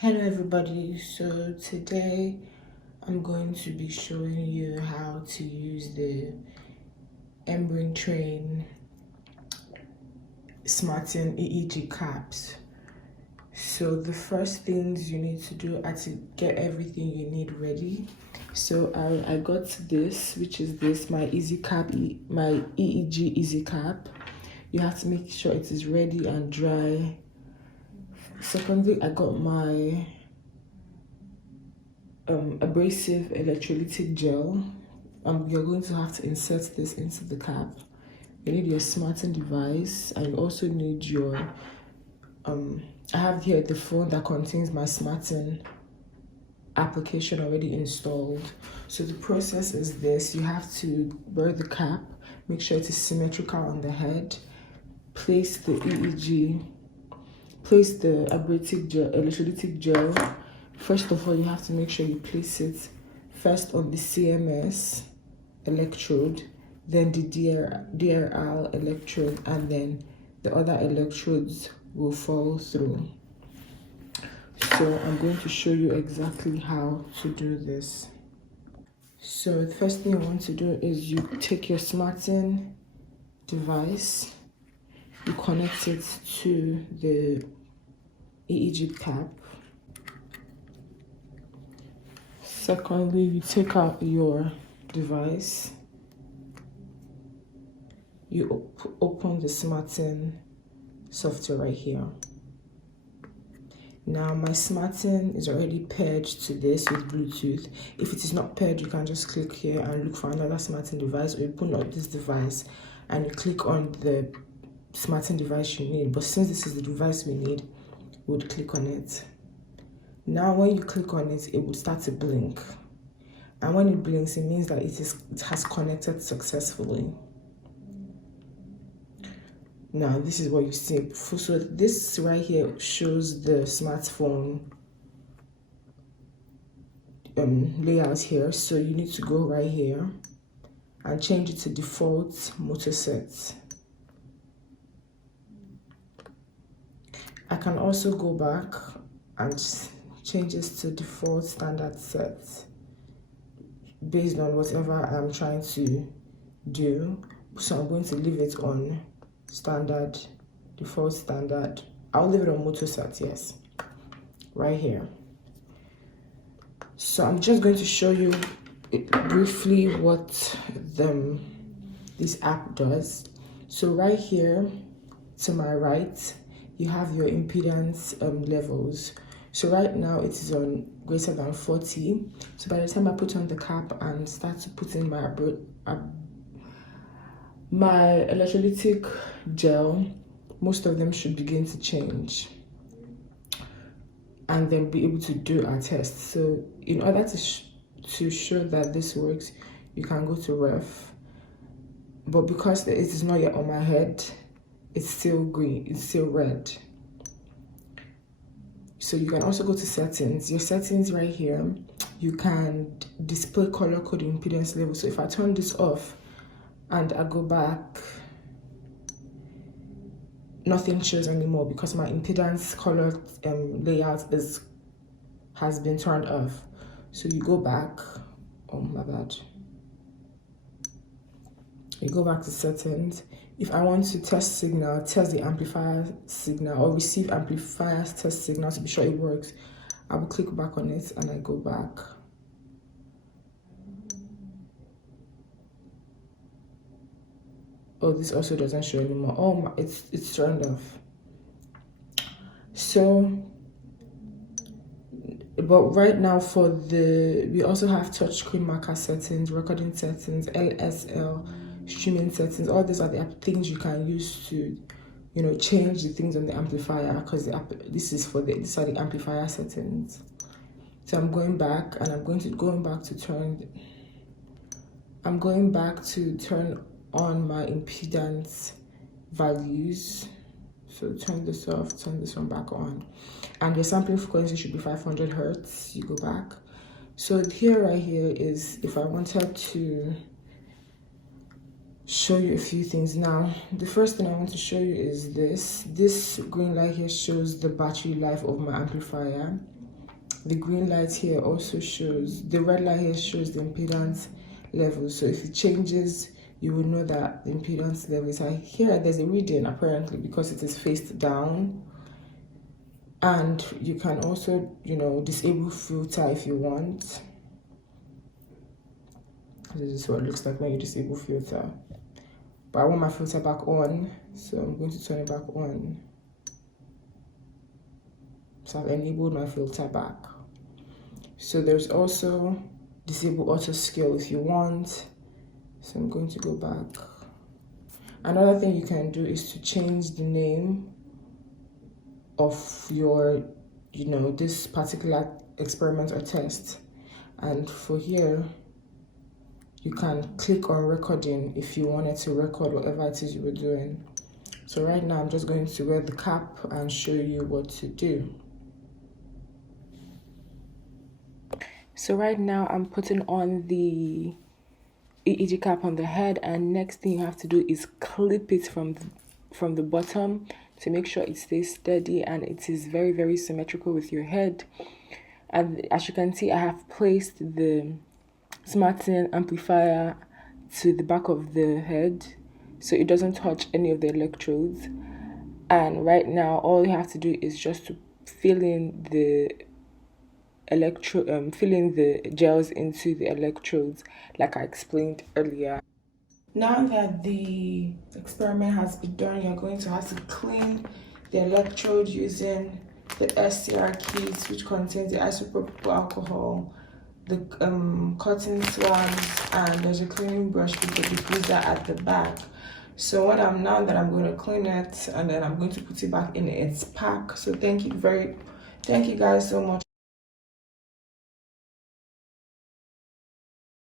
Hello everybody, so today I'm going to be showing you how to use the mBraintrain Smartin EEG caps. So the first things you need to do are to get everything you need ready. So I got this, which is this, my my EEG Easy Cap. You have to make sure it is ready and dry. Secondly, I got my abrasive electrolytic gel. You're going to have to insert this into the cap. You need your smarting device, and you also need your I have here the phone that contains my smarting application already installed. So the process is this: you have to wear the cap, make sure it is symmetrical on the head, place the EEG, place the abrasive gel, electrolytic gel. First of all, you have to make sure you place it first on the CMS electrode, then the DRL electrode, and then the other electrodes will fall through. So I'm going to show you exactly how to do this. So the first thing you want to do is you take your smarting device, you connect it to the EEG cap. Secondly, you take out your device, you open the smarting software right here. Now my smarting is already paired to this with Bluetooth. If it is not paired, you can just click here and look for another smarting device, or you put out this device and you click on the smarting device you need. But since this is the device we need, we would click on it. Now when you click on it, it will start to blink. And when it blinks, it means that it has connected successfully. Now this is what you see. So this right here shows the smartphone layout here. So you need to go right here and change it to default motor set. I can also go back and change this to default standard set based on whatever I'm trying to do. So I'm going to leave it on standard, default standard. I'll leave it on motor set, yes, right here. So I'm just going to show you briefly what this app does. So right here to my right, you have your impedance levels. So right now it is on greater than 40. So by the time I put on the cap and start to put in my electrolytic gel, most of them should begin to change and then be able to do our test. So in order to show that this works, you can go to ref, but because it is not yet on my head, it's still green, it's still red. So you can also go to settings. Your settings right here, you can display color code impedance level. So if I turn this off and I go back, nothing shows anymore because my impedance color layout has been turned off. So you go back, oh my bad. You go back to settings. If I want to test the amplifier signal, or receive amplifier's test signal to be sure it works, I will click back on it and I go back. Oh, this also doesn't show anymore. Oh, it's turned off. So, but right now we also have touchscreen marker settings, recording settings, LSL, streaming settings. All these are the things you can use to, change the things on the amplifier, because these are the amplifier settings. So I'm going back and I'm going back to turn on my impedance values. So turn this off, turn this one back on, and your sampling frequency should be 500 hertz. You go back. So right here is if I wanted to show you a few things. Now the first thing I want to show you is this green light here shows the battery life of my amplifier. the green light here also shows, the red light here shows the impedance level. So if it changes, you will know that the impedance level is high. Here there's a reading apparently because it is faced down. And you can also, disable filter if you want. This is what it looks like when you disable filter. But I want my filter back on, so I'm going to turn it back on. So I've enabled my filter back. So there's also disable auto scale if you want. So I'm going to go back. Another thing you can do is to change the name of your, this particular experiment or test. And for here, you can click on recording if you wanted to record whatever it is you were doing. So right now I'm just going to wear the cap and show you what to do. So right now I'm putting on the EEG cap on the head, and next thing you have to do is clip it from the bottom to make sure it stays steady and it is very, very symmetrical with your head. And as you can see, I have placed the SmartSyn amplifier to the back of the head so it doesn't touch any of the electrodes. And right now all you have to do is just to fill in the gels into the electrodes like I explained earlier. Now that the experiment has been done, you're going to have to clean the electrode using the SCR kit, which contains the isopropyl alcohol, the cotton swabs, and there's a cleaning brush with the diffuser at the back. So I'm going to clean it, and then I'm going to put it back in its pack. So thank you guys so much.